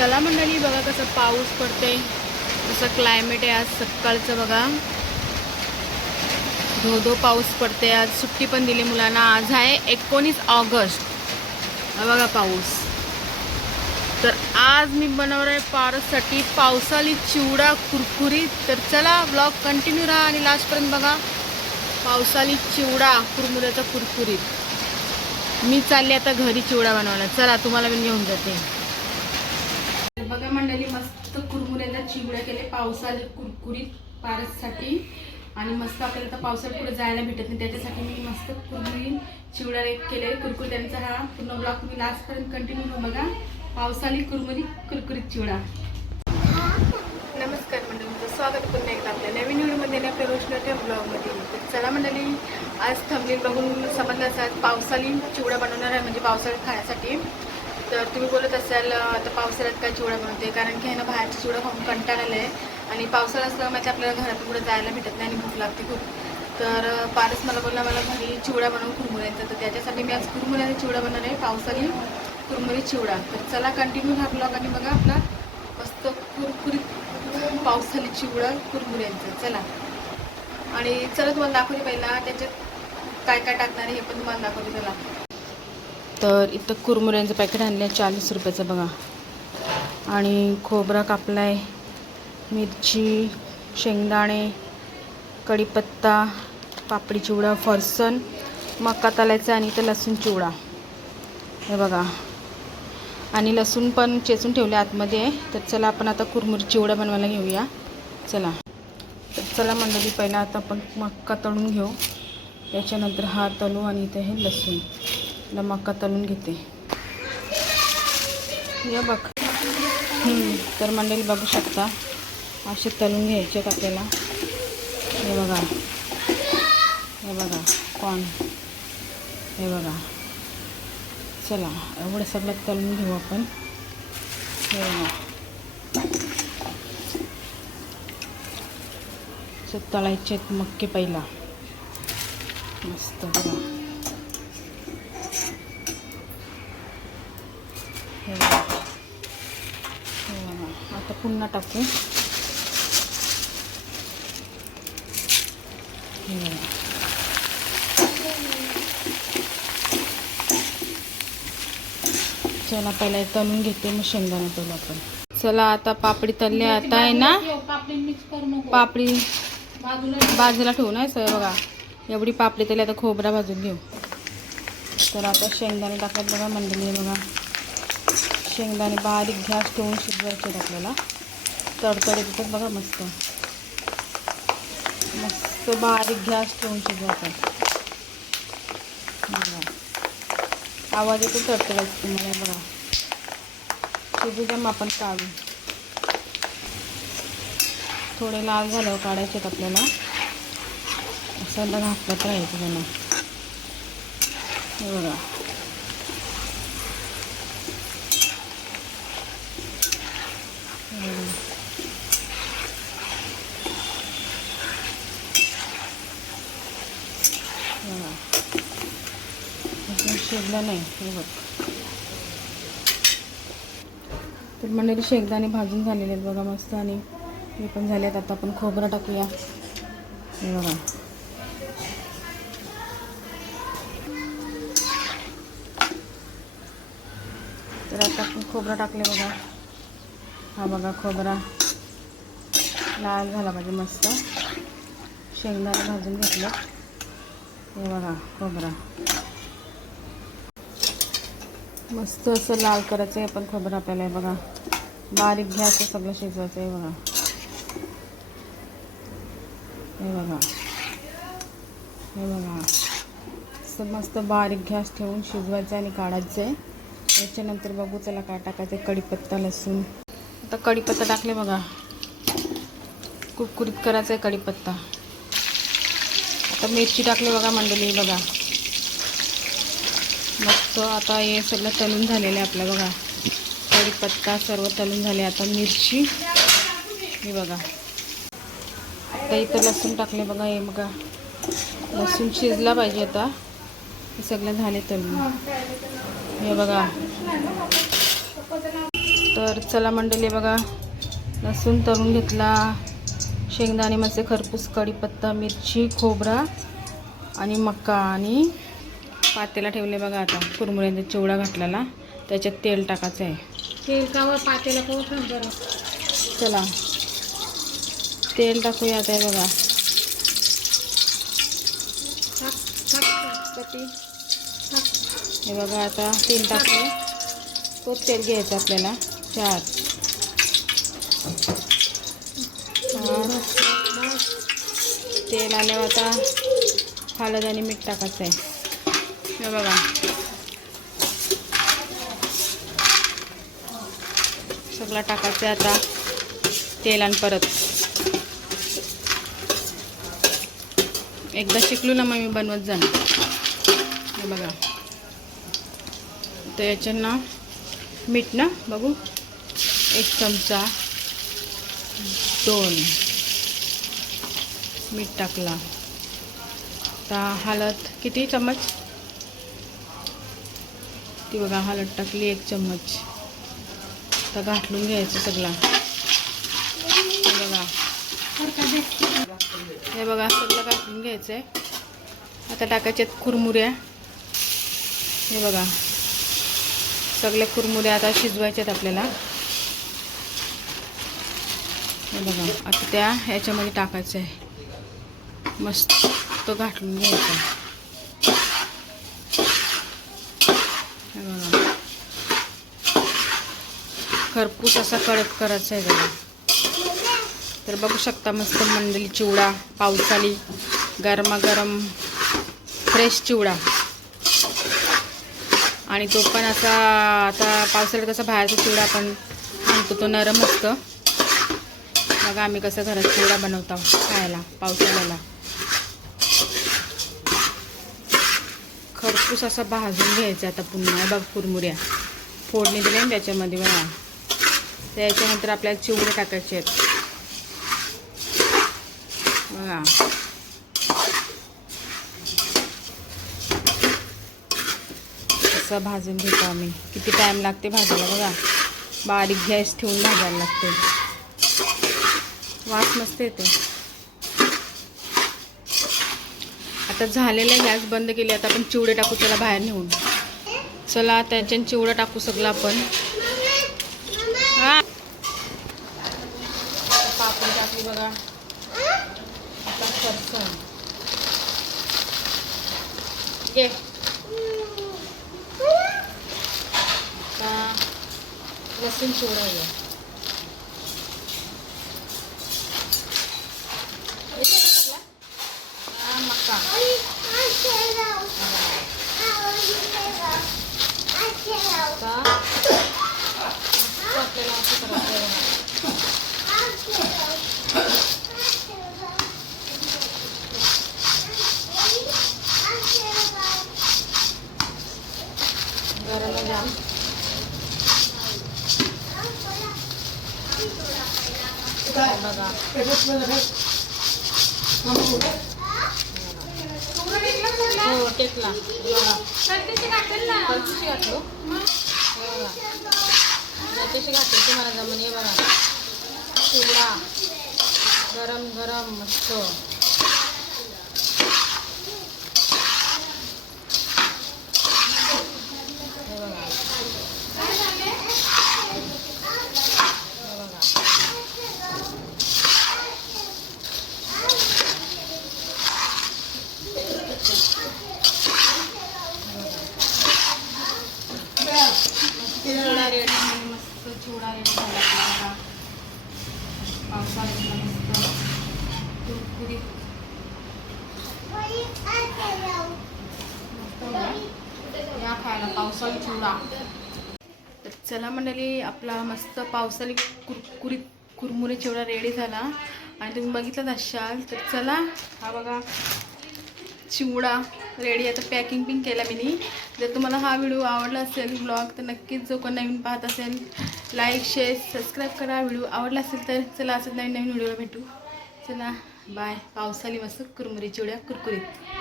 चला मंडळी बघा कसं पाऊस पडते कसं क्लायमेट आहे आज सकाळचं बघा. धो धो पाऊस पडते आज सुट्टी पण दिली मुलांना. आज आहे एकोणीस ऑगस्ट. बघा पाऊस. तर आज मी बनवणार आहे पारससाठी पावसाळी चिवडा कुरकुरीत. तर चला ब्लॉग कंटिन्यू राहा आणि लास्टपर्यंत बघा. पावसाळी चिवडा कुरमुऱ्याचा कुरकुरीत. मी चालले आता घरी चिवडा बनवायला. चला तुम्हाला मी घेऊन जाते तर बघा मंडळी मस्त कुरमुऱ्याचा चिवडा केले पावसाळी कुरकुरीत पारससाठी. आणि मस्त आपल्याला तर पावसाळ्यात पुढे जायला भेटत नाही त्याच्यासाठी मी मस्त कुरमुरी चिवडा एक केले कुरकुरीत त्यांचा हा पूर्ण ब्लॉक तुम्ही लास्टपर्यंत कंटिन्यू बघा. पावसाळी कुरमुरी कुरकुरीत चिवडा. नमस्कार मंडळी स्वागत पुन्हा एकदा आपल्या नवीन व्हिडिओमध्ये आणि आपल्या रोशनाच्या ब्लॉगमध्ये चला मंडळी आज थंबली बघून समजलं असं पावसाळी चिवडा बनवणार आहे म्हणजे पावसाळ्यात खाण्यासाठी. तर तुम्ही बोलत असाल आता पावसाळ्यात काय चिवडा बनवते? कारण की आहे ना बाहेरचा चिवडा खाऊन कंटाळा आहे आणि पावसाळा असल्यामुळे माहिती आपल्याला घरातून पुढे जायला भेटत नाही आणि भूक लागते खूप. तर पारस मला बोलला मला घरी चिवडा बनवून कुरमुऱ्याचा तर त्याच्यासाठी मी आज कुरमुऱ्याचा चिवडा बनवणार आहे पावसाळी कुरमुरी चिवडा. तर चला कंटिन्यू हा ब्लॉग आणि बघा आपला मस्त कुरकुरीत पावसाळी चिवडा कुरमुऱ्यांचा. चला. आणि चला तुम्हाला दाखवते पहिला त्याच्यात काय काय टाकणार आहे हे पण तुम्हाला दाखवते चला. तर इथं कुरमुऱ्यांचं पॅकेट आणलं आहे चाळीस रुपयाचं बघा. आणि खोबरा कापला आहे मिरची शेंगदाणे कढीपत्ता पापडी चिवडा फरसन मका तालायचा आणि इथं लसूण चिवडा. हे बघा. आणि लसूण पण चेचून ठेवले आतमध्ये. तर चला आपण आता कुरमुरी चिवडा बनवायला घेऊया. चला. तर चला मंडळी पहिला आता आपण मक्का तळून घेऊ. त्याच्यानंतर हा तलू आणि इथे हे लसूण. ला मका तळून घेते. या बघ. तर मंडळी बघू शकता असे तळून घ्यायचे आहेत आपल्याला. हे बघा. हे बघा कॉर्न हे बघा. चला एवढं सगळं तळून घेऊ आपण. हे बघा. तळायचे आहेत मक्के पहिला. मस्त बघा. हे आता पुन्हा टाकू. चला पहिला तळून घेते मग शेंगदाणा तळू आपण. चला आता पापडी तळली आता आहे ना पापडी बाजूला बाजूला ठेवू ना सर बघा. एवढी पापडी तरी आता खोबरा भाजून घेऊ. तर आता शेंगदाणे टाकत बघा मंडळी बघा. शेंगदाणे बारीक गॅस ठेवून शिजवायचे आहेत आपल्याला. तडतडे येतात बघा मस्त. मस्त बारीक गॅस ठेवून शिजवायचं बघा. आवाज येतो तडतडायचं तुम्हाला बघा. शिजू द्या मग आपण काढू. थोडे लाल झाल्यावर काढायचे आहेत आपल्याला. असं घातलं राहायचं त्यांना हे बघा हे बघा. हे बघा. अजून नाही हे बघ. तर मंडळी शेंगदाणे भाजून झालेले आहेत बघा मस्त आणि हे पण झाले आहेत. आता आपण खोबरं टाकूया. हे बघा. तर आता आपण खोबरं टाकले बघा. हा बघा खोबरा लाल झाला पाहिजे मस्त. शेंगदाणे भाजून घेतलं. हे बघा खोबरा. मस्त असं लाल करायचं आहे. पण खबर आपल्याला आहे बघा. बारीक घ्यायचं सगळं शिजवायचं आहे बघा. हे बघा. हे बघा. असं मस्त बारीक घ्यास ठेवून शिजवायचं आणि काढायचं आहे. त्याच्यानंतर बघू त्याला काय टाकायचं कढीपत्ता लसूण. आता कढीपत्ता टाकले बघा. कुरकुरीत करायचं आहे कढीपत्ता. आता मिरची टाकली बघा मंडळी बघा. मस्त आता हे सगळं तलून झालेलं आहे आपलं बघा. कढीपत्ता सर्व तलून झाले आता मिरची. हे बघा. आता इथं लसूण टाकले बघा हे बघा. लसूण शिजला पाहिजे आता. हे सगळं झाले तलून हे बघा. तर चला मंडळी बघा. लसूण तळून घेतला. शेंगदाणे मसे खरपूस कढीपत्ता मिरची खोबरा आणि मका आणि पातेला ठेवले बघा आता. कुरमुऱ्यांचा चिवडा घातलेला. त्याच्यात तेल टाकायचं आहे. तेल कावर पातेला कावर चला. तेल टाकूया आता बघा. हे बघा आता तेल टाकले तोच तेल घ्यायचं आपल्याला. चार. चार तेल आल्यावर आता हळद आणि मीठ टाकायचं आहे. हे बघा सगळं टाकायचं आहे आता. तेल आणि परत. एकदा शिकलो ना मग मी बनवत जाणार हे बघा. तर याच्यानं मीठ ना बघू. एक चमचा दोन. मीठ टाकला. आता हळद किती चमच ती बघा हळद टाकली एक चम्मच. आता घाटलून घ्यायचं सगळा. हे बघा. हे बघा सगळं घाटलून घ्यायचं आहे आता टाकायचे कुरमुऱ्या हे बघा. सगळ्या कुरमुऱ्या आता शिजवायच्यात आपल्याला. हे बघा आता त्या ह्याच्यामध्ये टाकायचं आहे मस्त तो घाटलून घ्यायचा. आहे बघा खरपूस असा कडक करायचा आहे त्याला तर बघू शकता मस्त मंडळी चिवडा पावसाळी गरमागरम फ्रेश चिवडा. आणि तो पण असा आता पावसाळ्यात कसा बाहेरचा चिवडा आपण आणतो तो नरम असतो. बघा आम्ही कसं घरात चिवडा बनवतो खायला पावसाळ्याला. खरपूस असा भाजून घ्यायचा आता पुन्हा बघ कुरमुऱ्या. फोडणी दिल्या ना त्याच्यामध्ये बघा. त्याच्यानंतर आपल्याला चिवडे टाकायचे आहेत. बघा. असं भाजून घेतो आम्ही. किती टाईम लागते भाजायला बघा. बारीक गॅस ठेवून भाजायला लागते. वास मस्त येते आता झालेला गॅस बंद केली आता आपण चिवडे टाकू त्याला बाहेर नेऊन. चला त्याच्यात चिवडं टाकू सगळं आपण. पापडी टाकली बघा. आता फरसाण घे लसूण चिवडा आहे हा, मका आता मस्त आपल्याला असं करायचं आहे बघा. गरम आहे जाम बघा हो टेकला बघा कळशीशी घातलो बघा तुम्हाला जमून ये बघा चिवडा गरम गरम मस्त हे बघा हे बघा चिवडा रेडी मस्त चिवडा रेडी झाला आपला बघा पावसाळ्यातला मस्त कुरकुरीत या खायला पावसाळी चिवडा तर चला मंडळी आपला मस्त पावसाळी कुरकुरीत कुरमुरे चिवडा रेडी झाला. आणि तुम्ही बघितलं असाल तर चला हा बघा चिवडा रेडी आता पॅकिंग पिंग केला मी. जर तुम्हाला हा व्हिडिओ आवडला असेल ब्लॉग तर नक्कीच जो कोण नवीन पाहत असेल लाईक शेअर सबस्क्राईब करा. व्हिडिओ आवडला असेल तर चला असं नवीन नवीन व्हिडिओला भेटू. चला बाय पावसाळी मस्त कुरमुरी चिवड्या कुरकुरीत.